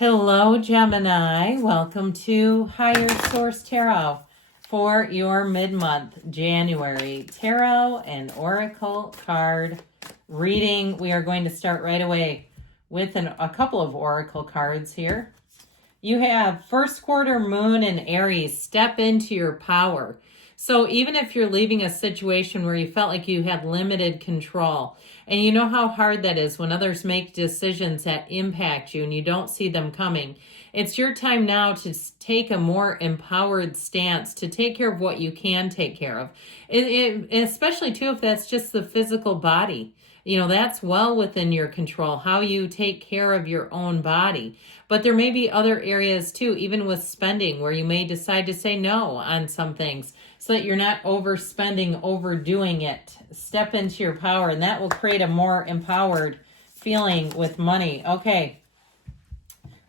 Hello, Gemini. Welcome to Higher Source Tarot for your mid-month January tarot and oracle card reading. We are going to start right away with a couple of oracle cards here. You have first quarter moon in Aries. Step into your power. So even if you're leaving a situation where you felt like you had limited control, and you know how hard that is when others make decisions that impact you and you don't see them coming, it's your time now to take a more empowered stance to take care of what you can take care of. Especially too, if that's just the physical body. You know, that's well within your control, how you take care of your own body. But there may be other areas too, even with spending, where you may decide to say no on some things so that you're not overspending, overdoing it. Step into your power, and that will create a more empowered feeling with money. Okay.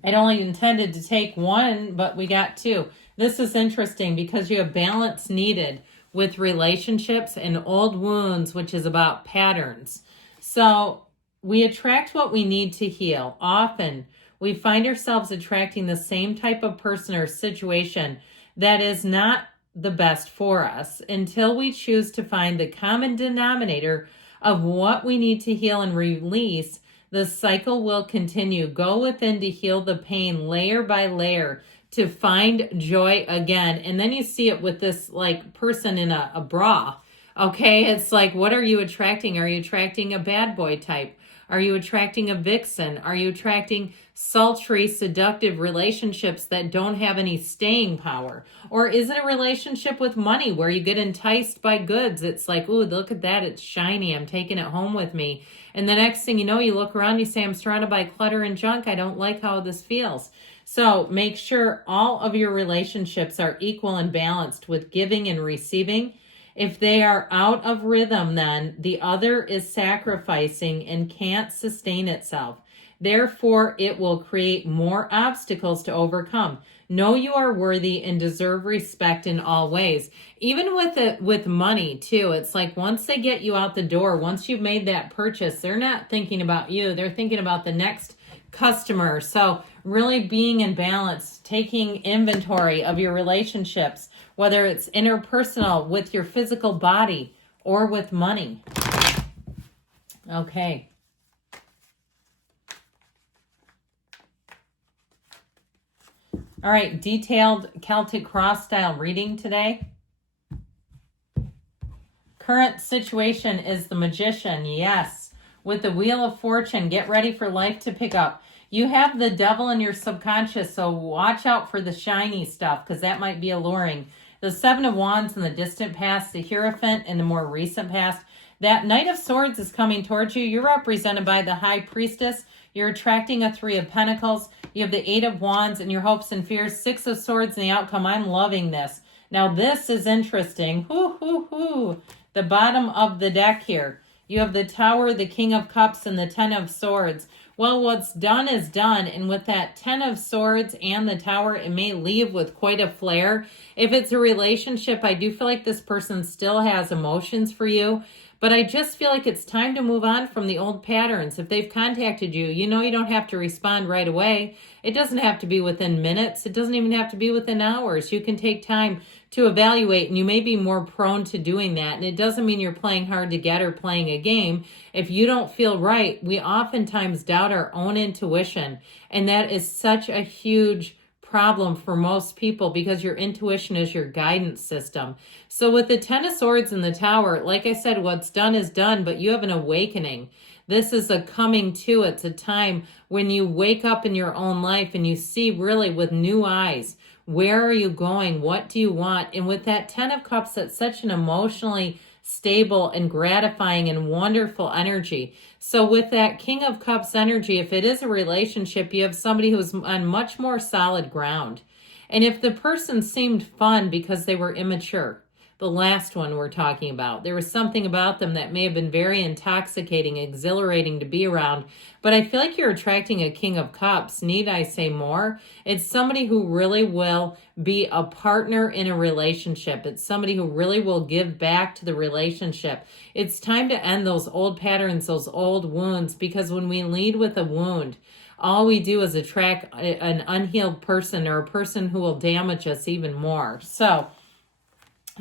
I'd only intended to take one, but we got two. This is interesting because you have balance needed with relationships and old wounds, which is about patterns. So we attract what we need to heal. Often we find ourselves attracting the same type of person or situation that is not the best for us until we choose to find the common denominator of what we need to heal and release. The cycle will continue. Go within to heal the pain layer by layer to find joy again. And then you see it with this like person in a bra. Okay, it's like, what are you attracting? Are you attracting a bad boy type? Are you attracting a vixen? Are you attracting sultry, seductive relationships that don't have any staying power? Or is it a relationship with money where you get enticed by goods? It's like, ooh, look at that. It's shiny. I'm taking it home with me. And the next thing you know, you look around, you say, I'm surrounded by clutter and junk. I don't like how this feels. So make sure all of your relationships are equal and balanced with giving and receiving. If they are out of rhythm, then the other is sacrificing and can't sustain itself. Therefore, it will create more obstacles to overcome. Know you are worthy and deserve respect in all ways. Even with money too, it's like once they get you out the door, once you've made that purchase, they're not thinking about you. They're thinking about the next customer. So really being in balance, taking inventory of your relationships, whether it's interpersonal with your physical body or with money. Okay. All right, detailed Celtic cross style reading today. Current situation is the Magician, yes. With the Wheel of Fortune, get ready for life to pick up. You have the devil in your subconscious, so watch out for the shiny stuff because that might be alluring. The Seven of Wands in the distant past, the Hierophant in the more recent past. That Knight of Swords is coming towards you. You're represented by the High Priestess. You're attracting a Three of Pentacles. You have the Eight of Wands and your hopes and fears. Six of Swords and the outcome. I'm loving this. Now this is interesting. The bottom of the deck here. You have the Tower, the King of Cups, and the Ten of Swords. Well, what's done is done. And with that Ten of Swords and the Tower, it may leave with quite a flare. If it's a relationship, I do feel like this person still has emotions for you. But I just feel like it's time to move on from the old patterns. If they've contacted you, you know you don't have to respond right away. It doesn't have to be within minutes. It doesn't even have to be within hours. You can take time to evaluate, and you may be more prone to doing that. And it doesn't mean you're playing hard to get or playing a game. If you don't feel right, we oftentimes doubt our own intuition. And that is such a huge problem for most people because your intuition is your guidance system. So with the Ten of Swords and the Tower, like I said, what's done is done, but you have an awakening. This is a coming to. It's a time when you wake up in your own life and you see really with new eyes, where are you going? What do you want? And with that Ten of Cups, that's such an emotionally stable and gratifying and wonderful energy. So with that King of Cups energy, if it is a relationship, you have somebody who's on much more solid ground. And if the person seemed fun because they were immature, the last one we're talking about, there was something about them that may have been very intoxicating, exhilarating to be around. But I feel like you're attracting a King of Cups. Need I say more? It's somebody who really will be a partner in a relationship. It's somebody who really will give back to the relationship. It's time to end those old patterns, those old wounds, because when we lead with a wound, all we do is attract an unhealed person or a person who will damage us even more. So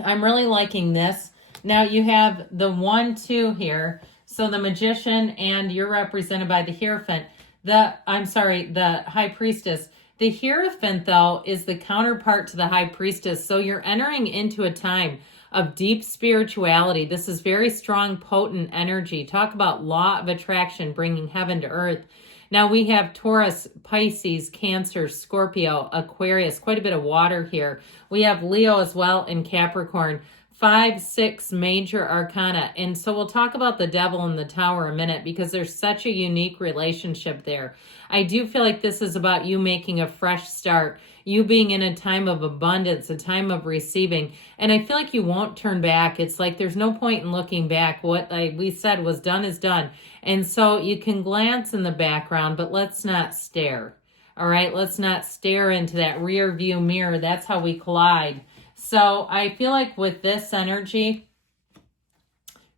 I'm really liking this. Now you have the 1-2 here. So the Magician, and you're represented by the Hierophant. The High Priestess. The Hierophant, though, is the counterpart to the High Priestess. So you're entering into a time of deep spirituality. This is very strong, potent energy. Talk about law of attraction, bringing heaven to earth. Now we have Taurus, Pisces, Cancer, Scorpio, Aquarius, quite a bit of water here. We have Leo as well and Capricorn. 5, 6 major arcana. And so we'll talk about the Devil and the Tower in a minute because there's such a unique relationship there. I do feel like this is about you making a fresh start, you being in a time of abundance, a time of receiving. And I feel like you won't turn back. It's like there's no point in looking back. What we said was done is done. And so you can glance in the background, but let's not stare. All right, let's not stare into that rear view mirror. That's how we collide. So I feel like with this energy,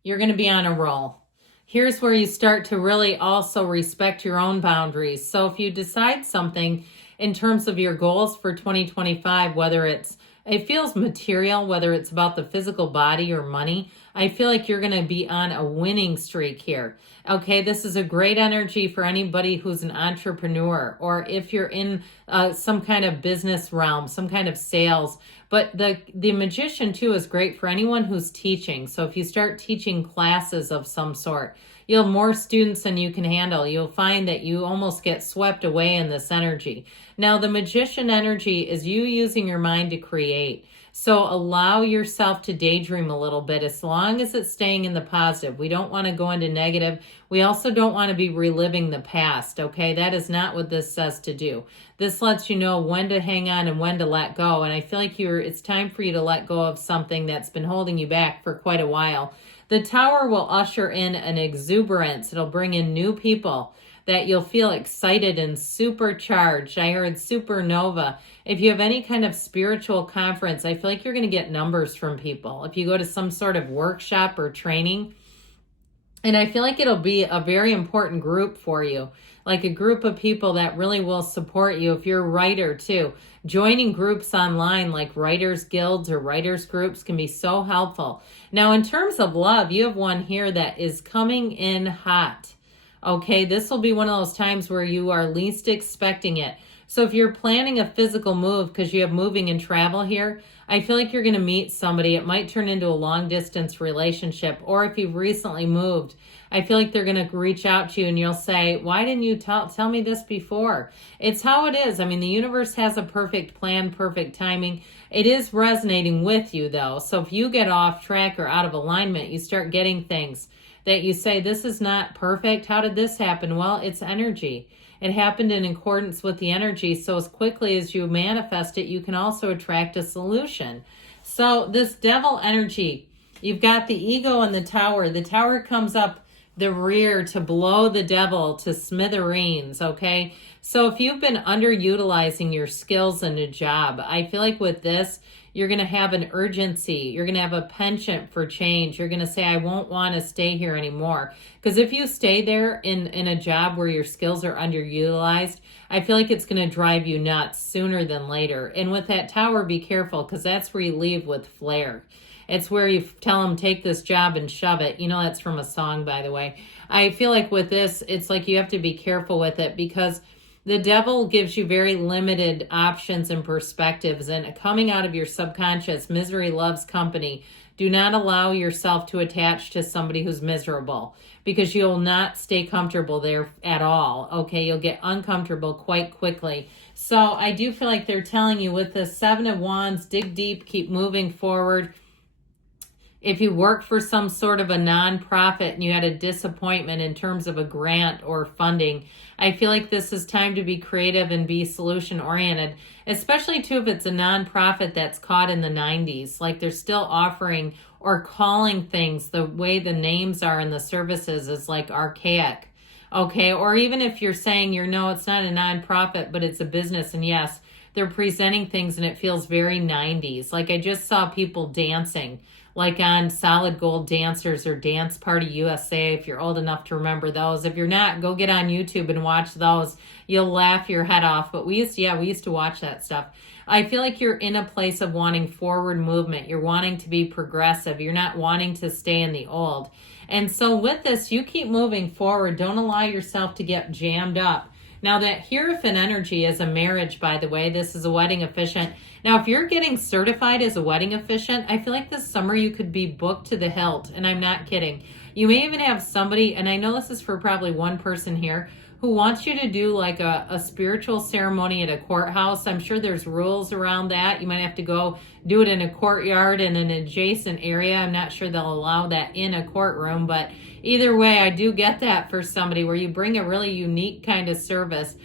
you're going to be on a roll. Here's where you start to really also respect your own boundaries. So if you decide something in terms of your goals for 2025, whether it feels material, whether it's about the physical body or money, I feel like you're going to be on a winning streak here. Okay, this is a great energy for anybody who's an entrepreneur, or if you're in some kind of business realm, some kind of sales. But the Magician, too, is great for anyone who's teaching. So if you start teaching classes of some sort, you'll have more students than you can handle. You'll find that you almost get swept away in this energy. Now, the Magician energy is you using your mind to create. So allow yourself to daydream a little bit as long as it's staying in the positive. We don't want to go into negative. We also don't want to be reliving the past, okay? That is not what this says to do. This lets you know when to hang on and when to let go. And I feel like it's time for you to let go of something that's been holding you back for quite a while. The Tower will usher in an exuberance. It'll bring in new people that you'll feel excited and supercharged. I heard supernova. If you have any kind of spiritual conference, I feel like you're going to get numbers from people. If you go to some sort of workshop or training, and I feel like it'll be a very important group for you, like a group of people that really will support you. If you're a writer too, joining groups online like writers guilds or writers groups can be so helpful. Now, in terms of love, you have one here that is coming in hot. Okay, this will be one of those times where you are least expecting it. So if you're planning a physical move because you have moving and travel here, I feel like you're going to meet somebody. It might turn into a long distance relationship. Or if you've recently moved, I feel like they're going to reach out to you and you'll say, why didn't you tell me this before? It's how it is. I mean, the universe has a perfect plan, perfect timing. It is resonating with you though. So if you get off track or out of alignment, you start getting things that you say, this is not perfect. How did this happen? Well, it's energy. It happened in accordance with the energy. So as quickly as you manifest it, you can also attract a solution. So this Devil energy, you've got the ego and the Tower. The Tower comes up the rear to blow the devil to smithereens, okay? So if you've been underutilizing your skills in a job, I feel like with this, you're going to have an urgency. You're going to have a penchant for change. You're going to say, I won't want to stay here anymore. Because if you stay there in a job where your skills are underutilized, I feel like it's going to drive you nuts sooner than later. And with that Tower, be careful because that's where you leave with flair. It's where you tell them, take this job and shove it. You know, that's from a song, by the way. I feel like with this, it's like you have to be careful with it because the devil gives you very limited options and perspectives, and coming out of your subconscious, misery loves company. Do not allow yourself to attach to somebody who's miserable because you'll not stay comfortable there at all. Okay, you'll get uncomfortable quite quickly. So I do feel like they're telling you with the 7 of Wands, dig deep, keep moving forward. If you work for some sort of a nonprofit and you had a disappointment in terms of a grant or funding, I feel like this is time to be creative and be solution oriented, especially too if it's a nonprofit that's caught in the 90s, like they're still offering or calling things the way the names are in the services is like archaic. Okay, or even if you're saying no, it's not a nonprofit, but it's a business, and yes, they're presenting things and it feels very 90s. Like I just saw people dancing, like on Solid Gold Dancers or Dance Party USA, if you're old enough to remember those. If you're not, go get on YouTube and watch those. You'll laugh your head off. But we used to watch that stuff. I feel like you're in a place of wanting forward movement. You're wanting to be progressive. You're not wanting to stay in the old. And so with this, you keep moving forward. Don't allow yourself to get jammed up. Now that Hierophant energy is a marriage, by the way. This is a wedding officiant. Now, if you're getting certified as a wedding officiant, I feel like this summer you could be booked to the hilt. And I'm not kidding. You may even have somebody, and I know this is for probably one person here, who wants you to do like a spiritual ceremony at a courthouse. I'm sure there's rules around that. You might have to go do it in a courtyard in an adjacent area. I'm not sure they'll allow that in a courtroom, but either way, I do get that for somebody where you bring a really unique kind of service.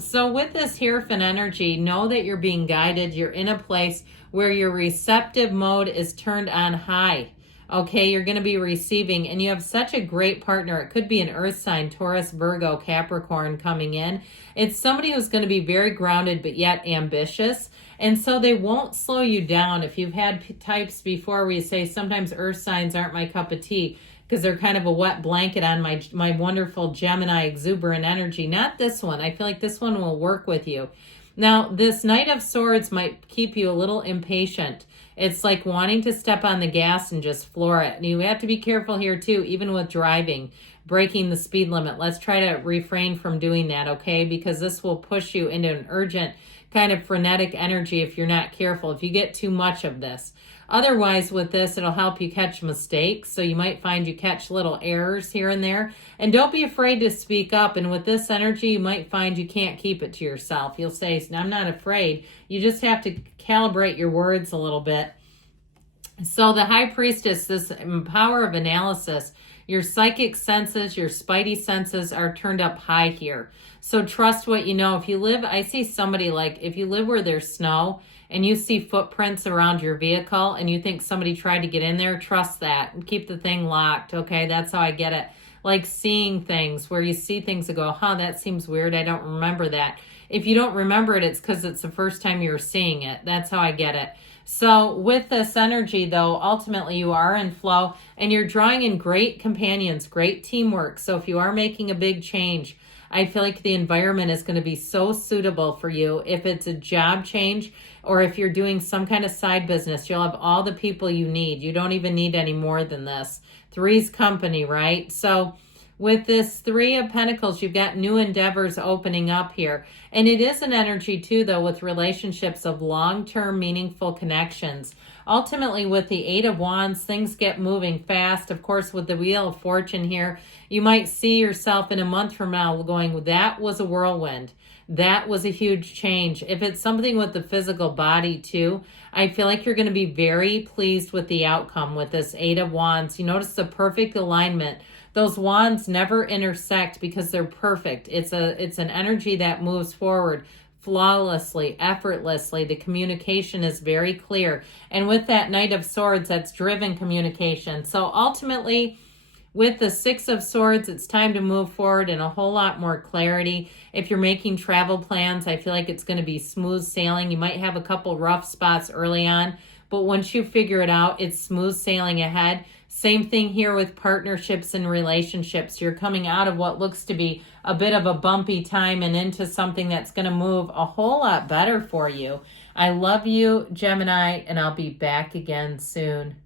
So with this Hierophant energy, know that you're being guided. You're in a place where your receptive mode is turned on high. Okay, you're going to be receiving, and you have such a great partner. It could be an earth sign, Taurus, Virgo, Capricorn coming in. It's somebody who's going to be very grounded, but yet ambitious. And so they won't slow you down. If you've had types before where you say, sometimes earth signs aren't my cup of tea because they're kind of a wet blanket on my wonderful Gemini exuberant energy. Not this one. I feel like this one will work with you. Now, this Knight of Swords might keep you a little impatient. It's like wanting to step on the gas and just floor it. And you have to be careful here too, even with driving, breaking the speed limit. Let's try to refrain from doing that, okay? Because this will push you into an urgent kind of frenetic energy if you're not careful, if you get too much of this. Otherwise, with this, it'll help you catch mistakes. So you might find you catch little errors here and there. And don't be afraid to speak up. And with this energy, you might find you can't keep it to yourself. You'll say, I'm not afraid. You just have to calibrate your words a little bit. So the High Priestess, this power of analysis, your psychic senses, your spidey senses are turned up high here. So trust what you know. If you live, I see somebody like, if you live where there's snow and you see footprints around your vehicle and you think somebody tried to get in there, trust that and keep the thing locked. Okay, that's how I get it. Like seeing things where you see things and go, that seems weird. I don't remember that. If you don't remember it, it's because it's the first time you were seeing it. That's how I get it. So with this energy, though, ultimately you are in flow and you're drawing in great companions, great teamwork. So if you are making a big change, I feel like the environment is going to be so suitable for you. If it's a job change or if you're doing some kind of side business, you'll have all the people you need. You don't even need any more than this. Three's company, right? So with this Three of Pentacles, you've got new endeavors opening up here. And it is an energy too, though, with relationships of long-term meaningful connections. Ultimately, with the Eight of Wands, things get moving fast. Of course, with the Wheel of Fortune here, you might see yourself in a month from now going, that was a whirlwind. That was a huge change. If it's something with the physical body too, I feel like you're going to be very pleased with the outcome with this Eight of Wands. You notice the perfect alignment. Those wands never intersect because they're perfect. It's an energy that moves forward flawlessly, effortlessly. The communication is very clear. And with that Knight of Swords, that's driven communication. So ultimately, with the Six of Swords, it's time to move forward in a whole lot more clarity. If you're making travel plans, I feel like it's going to be smooth sailing. You might have a couple rough spots early on, but once you figure it out, it's smooth sailing ahead. Same thing here with partnerships and relationships. You're coming out of what looks to be a bit of a bumpy time and into something that's going to move a whole lot better for you. I love you, Gemini, and I'll be back again soon.